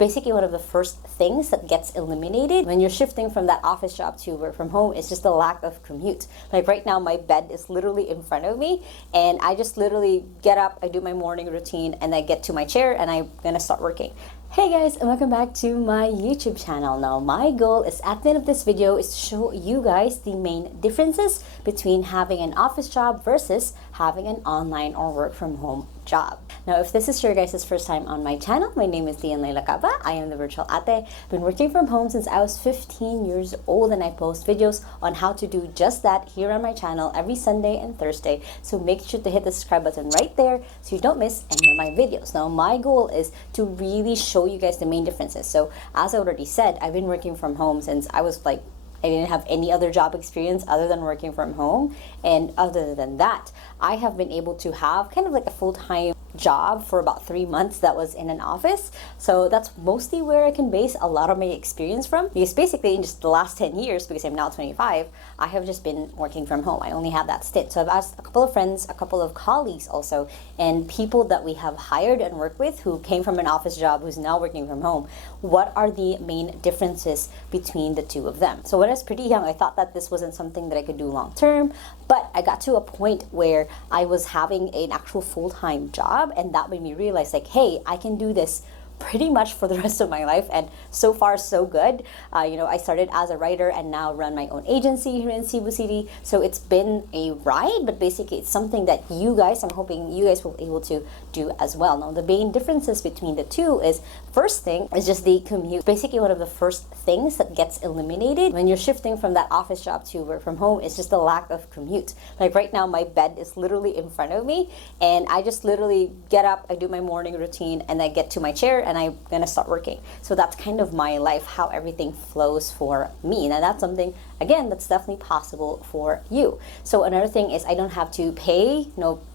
basically one of the first things that gets eliminated when you're shifting from that office job to work from home is just the lack of commute. Like right now, my bed is literally in front of me, and I just literally get up, I do my morning routine, and I get to my chair and I'm gonna start working. Hey guys, and welcome back to my YouTube channel. Now, my goal is at the end of this video is to show you guys the main differences between having an office job versus having an online or work from home job. Now, if this is your guys' first time on my channel, my name is Lacaba. I am the virtual ate. I've been working from home since I was 15 years old, and I post videos on how to do just that here on my channel every Sunday and Thursday. So make sure to hit the subscribe button right there so you don't miss any of my videos. Now, my goal is to really show you guys the main differences. So as I already said, I've been working from home since I was like, I didn't have any other job experience other than working from home. And other than that, I have been able to have kind of like a full-time job for about 3 months that was in an office. So that's mostly where I can base a lot of my experience from, because basically in just the last 10 years, because I'm now 25, I have just been working from home. I only have that stint. So I've asked a couple of friends, a couple of colleagues also, and people that we have hired and worked with who came from an office job who's now working from home, what are the main differences between the two of them. So when I was pretty young, I thought that this wasn't something that I could do long term, but I got to a point where I was having an actual full-time job, and that made me realize like, hey, I can do this pretty much for the rest of my life, and so far so good. I started as a writer and now run my own agency here in Cebu City, so it's been a ride, but basically it's something that you guys, I'm hoping you guys will be able to do as well. Now, the main differences between the two is, first thing is just the commute. Basically one of the first things that gets eliminated when you're shifting from that office job to work from home is just the lack of commute. Like right now, my bed is literally in front of me, and I just literally get up, I do my morning routine, and I get to my chair and I'm gonna start working. So that's kind of my life, how everything flows for me. Now that's something, again, that's definitely possible for you. So another thing is I don't have to pay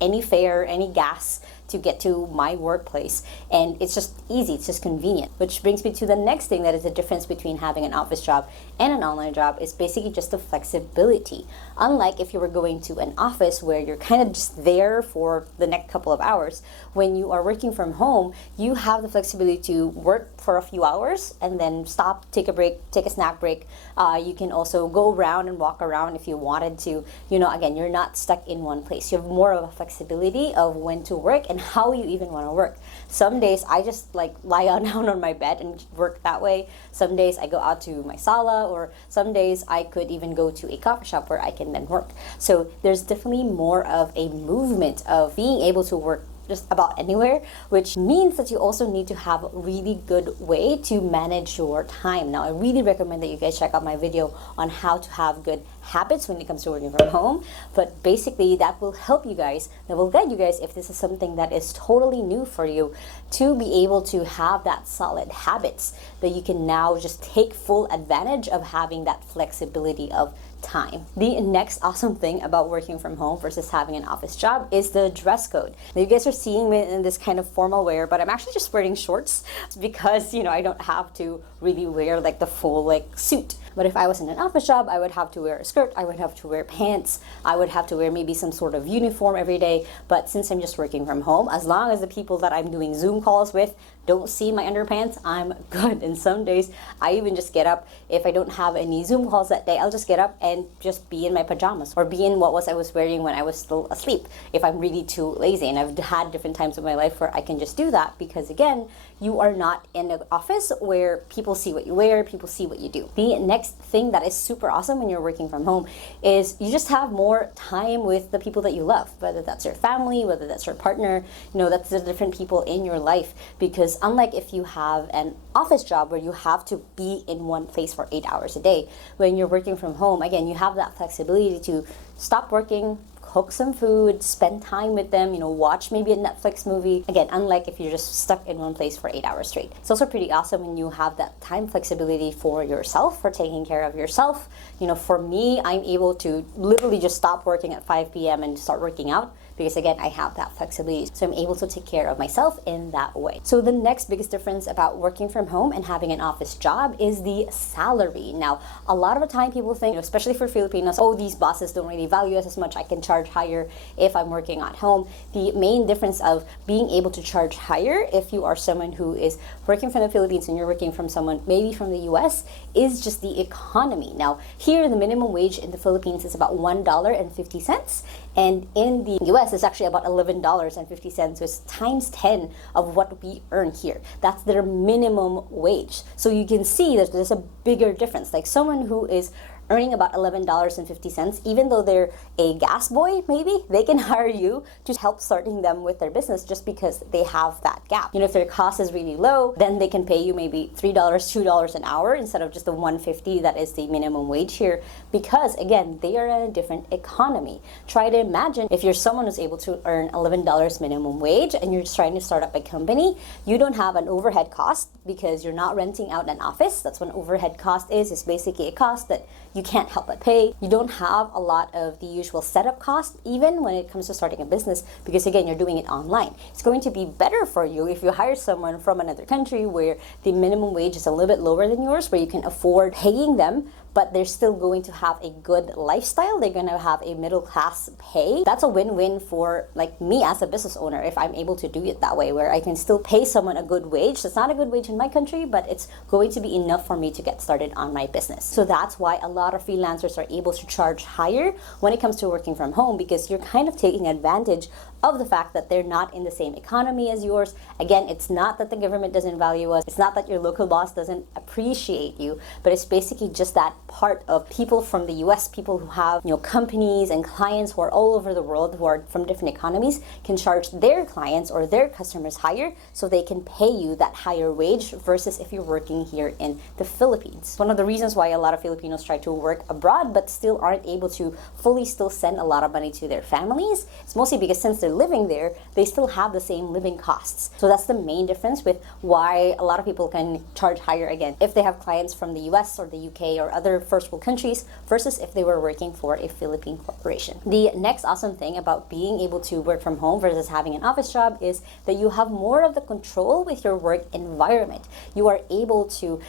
any fare, any gas to get to my workplace, and it's just easy, it's just convenient. Which brings me to the next thing that is the difference between having an office job and an online job is basically just the flexibility. Unlike if you were going to an office where you're kind of just there for the next couple of hours, when you are working from home, you have the flexibility to work for a few hours and then stop, take a break, take a snack break. You can also go around and walk around if you wanted to. Again, you're not stuck in one place. You have more of a flexibility of when to work and how you even want to work. Some days I just like lie down on my bed and work that way. Some days I go out to my sala, or some days I could even go to a coffee shop where I can then work. So there's definitely more of a movement of being able to work just about anywhere, which means that you also need to have a really good way to manage your time. Now, I really recommend that you guys check out my video on how to have good habits when it comes to working from home, but basically that will help you guys, that will guide you guys if this is something that is totally new for you, to be able to have that solid habits that you can now just take full advantage of having that flexibility of time. The next awesome thing about working from home versus having an office job is the dress code. Now, you guys are seeing me in this kind of formal wear, but I'm actually just wearing shorts because I don't have to really wear like the full like suit. But if I was in an office job, I would have to wear a skirt, I would have to wear pants, I would have to wear maybe some sort of uniform every day. But since I'm just working from home, as long as the people that I'm doing Zoom calls with don't see my underpants, I'm good. And some days I even just get up. If I don't have any Zoom calls that day, I'll just get up and just be in my pajamas or be in I was wearing when I was still asleep if I'm really too lazy. And I've had different times of my life where I can just do that because, again, you are not in an office where people see what you wear, people see what you do. The next thing that is super awesome when you're working from home is you just have more time with the people that you love, whether that's your family, whether that's your partner, that's the different people in your life. Because unlike if you have an office job where you have to be in one place for 8 hours a day, when you're working from home, again, you have that flexibility to stop working, cook some food, spend time with them, watch maybe a Netflix movie. Again, unlike if you're just stuck in one place for 8 hours straight. It's also pretty awesome when you have that time flexibility for yourself, for taking care of yourself. For me, I'm able to literally just stop working at 5 p.m. and start working out because again, I have that flexibility. So I'm able to take care of myself in that way. So the next biggest difference about working from home and having an office job is the salary. Now, a lot of the time people think, especially for Filipinos, oh, these bosses don't really value us as much. I can charge higher if I'm working at home. The main difference of being able to charge higher if you are someone who is working from the Philippines and you're working from someone maybe from the US is just the economy. Now, here the minimum wage in the Philippines is about $1.50, and in the US it's actually about $11.50, so it's times 10 of what we earn here. That's their minimum wage. So you can see that there's a bigger difference. Like someone who is earning about $11.50, even though they're a gas boy, maybe, they can hire you to help starting them with their business just because they have that gap. If their cost is really low, then they can pay you maybe $3, $2 an hour instead of just the $1.50 that is the minimum wage here, because again, they are in a different economy. Try to imagine if you're someone who's able to earn $11 minimum wage and you're just trying to start up a company, you don't have an overhead cost because you're not renting out an office. That's what an overhead cost is. It's basically a cost that you can't help but pay. You don't have a lot of the usual setup cost, even when it comes to starting a business, because again, you're doing it online. It's going to be better for you if you hire someone from another country where the minimum wage is a little bit lower than yours, where you can afford paying them, but they're still going to have a good lifestyle. They're going to have a middle class pay. That's a win-win for like me as a business owner if I'm able to do it that way, where I can still pay someone a good wage. It's not a good wage in my country, but it's going to be enough for me to get started on my business. So that's why a lot of freelancers are able to charge higher when it comes to working from home, because you're kind of taking advantage of the fact that they're not in the same economy as yours. Again, it's not that the government doesn't value us. It's not that your local boss doesn't appreciate you, but it's basically just that part of people from the US, people who have companies and clients who are all over the world, who are from different economies, can charge their clients or their customers higher so they can pay you that higher wage versus if you're working here in the Philippines. One of the reasons why a lot of Filipinos try to work abroad but still aren't able to fully still send a lot of money to their families, it's mostly because since they're living there, they still have the same living costs. So that's the main difference with why a lot of people can charge higher again if they have clients from the US or the UK or other first world countries versus if they were working for a Philippine corporation. The next awesome thing about being able to work from home versus having an office job is that you have more of the control with your work environment. You are able to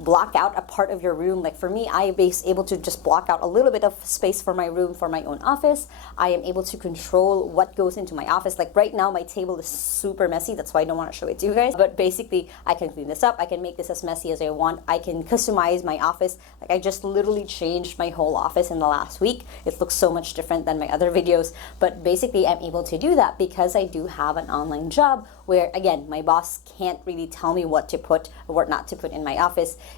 block out a part of your room. Like for me, I am able to just block out a little bit of space for my room for my own office. I am able to control what goes into my office. Like right now, my table is super messy. That's why I don't want to show it to you guys. But basically, I can clean this up. I can make this as messy as I want. I can customize my office. Like I just literally changed my whole office in the last week. It looks so much different than my other videos. But basically, I'm able to do that because I do have an online job where, again, my boss can't really tell me what to put or what not to put in my office.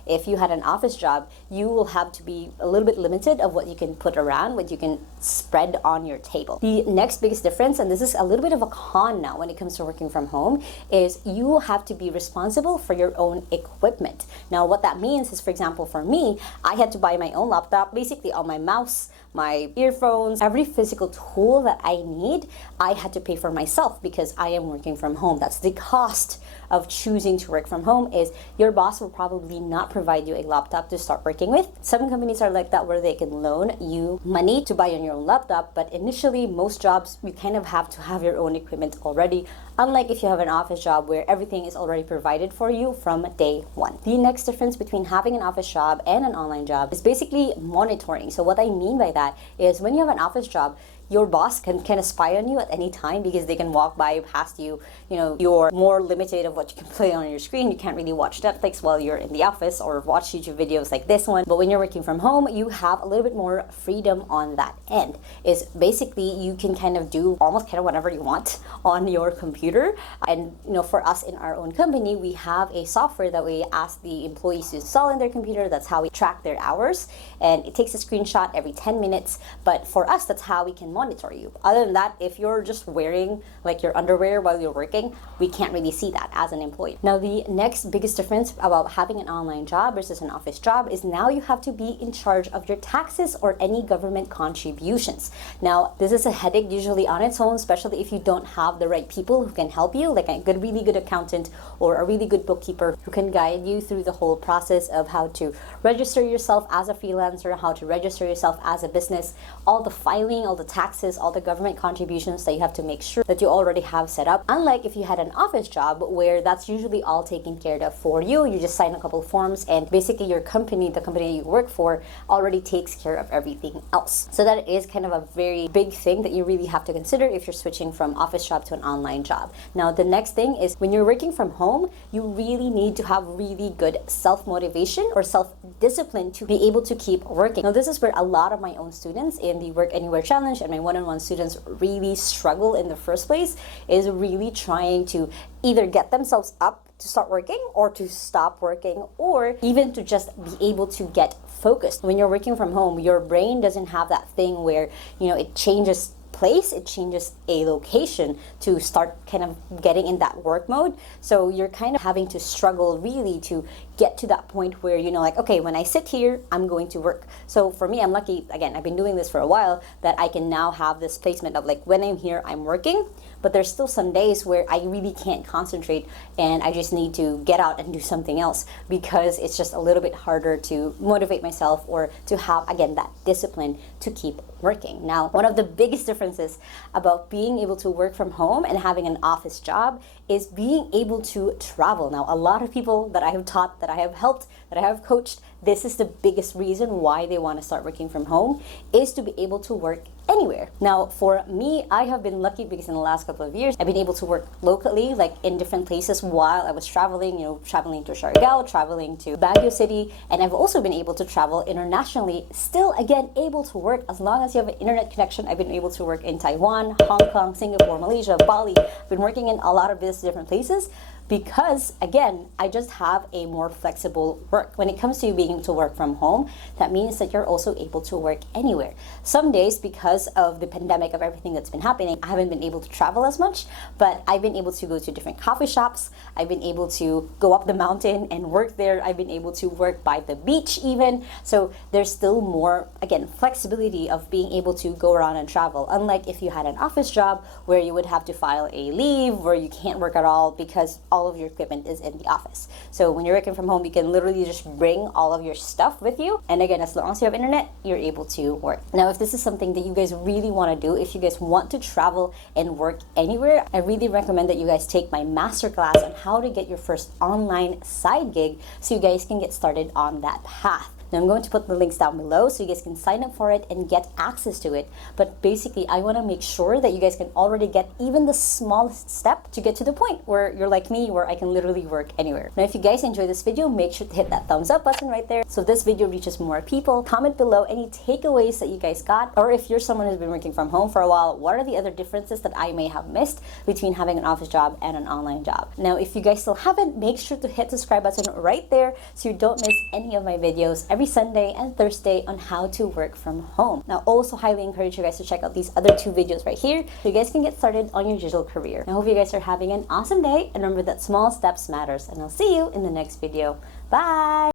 If you had an office job, you will have to be a little bit limited of what you can put around, what you can spread on your table. The next biggest difference, and this is a little bit of a con now when it comes to working from home, is you will have to be responsible for your own equipment. Now, what that means is, for example, for me, I had to buy my own laptop, basically all my mouse, my earphones, every physical tool that I need, I had to pay for myself because I am working from home. That's the cost of choosing to work from home, is your boss will probably not provide you a laptop to start working with. Some companies are like that where they can loan you money to buy on your own laptop, but initially most jobs you kind of have to have your own equipment already, unlike if you have an office job where everything is already provided for you from day one. The next difference between having an office job and an online job is basically monitoring. So what I mean by that is when you have an office job, your boss can spy on you at any time because they can walk by past you. You're more limited of what you can play on your screen. You can't really watch Netflix while you're in the office or watch YouTube videos like this one. But when you're working from home, you have a little bit more freedom on that end. Is basically you can do almost whatever you want on your computer. And for us in our own company, we have a software that we ask the employees to install in their computer. That's how we track their hours. And it takes a screenshot every 10 minutes. But for us, that's how we can monitor you. Other than that, if you're just wearing like your underwear while you're working, we can't really see that as an employee. Now, the next biggest difference about having an online job versus an office job is now you have to be in charge of your taxes or any government contributions. Now, this is a headache usually on its own, especially if you don't have the right people who can help you, like a really good accountant or a really good bookkeeper who can guide you through the whole process of how to register yourself as a freelancer, how to register yourself as a business, all the filing, all the tax taxes, all the government contributions that you have to make sure that you already have set up. Unlike if you had an office job where that's usually all taken care of for you. You just sign a couple forms and basically your company, the company you work for, already takes care of everything else. So that is kind of a very big thing that you really have to consider if you're switching from office job to an online job. Now, the next thing is when you're working from home, you really need to have really good self-motivation or self-discipline to be able to keep working. Now, this is where a lot of my own students in the Work Anywhere Challenge and my one-on-one students really struggle in the first place, is really trying to either get themselves up to start working or to stop working, or even to just be able to get focused. When you're working from home, your brain doesn't have that thing where, it changes place, it changes a location to start kind of getting in that work mode. So you're kind of having to struggle really to get to that point where, like, okay, when I sit here, I'm going to work. So for me, I'm lucky, again, I've been doing this for a while, that I can now have this placement of like, when I'm here, I'm working. But there's still some days where I really can't concentrate and I just need to get out and do something else because it's just a little bit harder to motivate myself or to have, again, that discipline to keep working. Now, one of the biggest differences about being able to work from home and having an office job is being able to travel. Now, a lot of people that I have taught, that I have helped, that I have coached, this is the biggest reason why they want to start working from home, is to be able to work anywhere. Now, for me, I have been lucky because in the last couple of years, I've been able to work locally, like in different places while I was traveling, traveling to Siargao, traveling to Baguio City, and I've also been able to travel internationally, still, again, able to work as long as you have an internet connection. I've been able to work in Taiwan, Hong Kong, Singapore, Malaysia, Bali. I've been working in a lot of these different places because, again, I just have a more flexible work. When it comes to being able to work from home, that means that you're also able to work anywhere. Some days, because of the pandemic, of everything that's been happening, I haven't been able to travel as much, but I've been able to go to different coffee shops. I've been able to go up the mountain and work there. I've been able to work by the beach even. So there's still more, again, flexibility of being able to go around and travel. Unlike if you had an office job where you would have to file a leave, where you can't work at all because all of your equipment is in the office. So when you're working from home, you can literally just bring all of your stuff with you. And again, as long as you have internet, you're able to work. Now, if this is something that you guys really want to do, if you guys want to travel and work anywhere, I really recommend that you guys take my masterclass on how to get your first online side gig so you guys can get started on that path. Now, I'm going to put the links down below so you guys can sign up for it and get access to it. But basically, I want to make sure that you guys can already get even the smallest step to get to the point where you're like me, where I can literally work anywhere. Now, if you guys enjoyed this video, make sure to hit that thumbs up button right there so this video reaches more people. Comment below any takeaways that you guys got, or if you're someone who's been working from home for a while, what are the other differences that I may have missed between having an office job and an online job? Now, if you guys still haven't, make sure to hit the subscribe button right there so you don't miss any of my videos every Sunday and Thursday on how to work from home. Now, also highly encourage you guys to check out these other two videos right here so you guys can get started on your digital career. I hope you guys are having an awesome day, and remember that small steps matters, and I'll see you in the next video. Bye!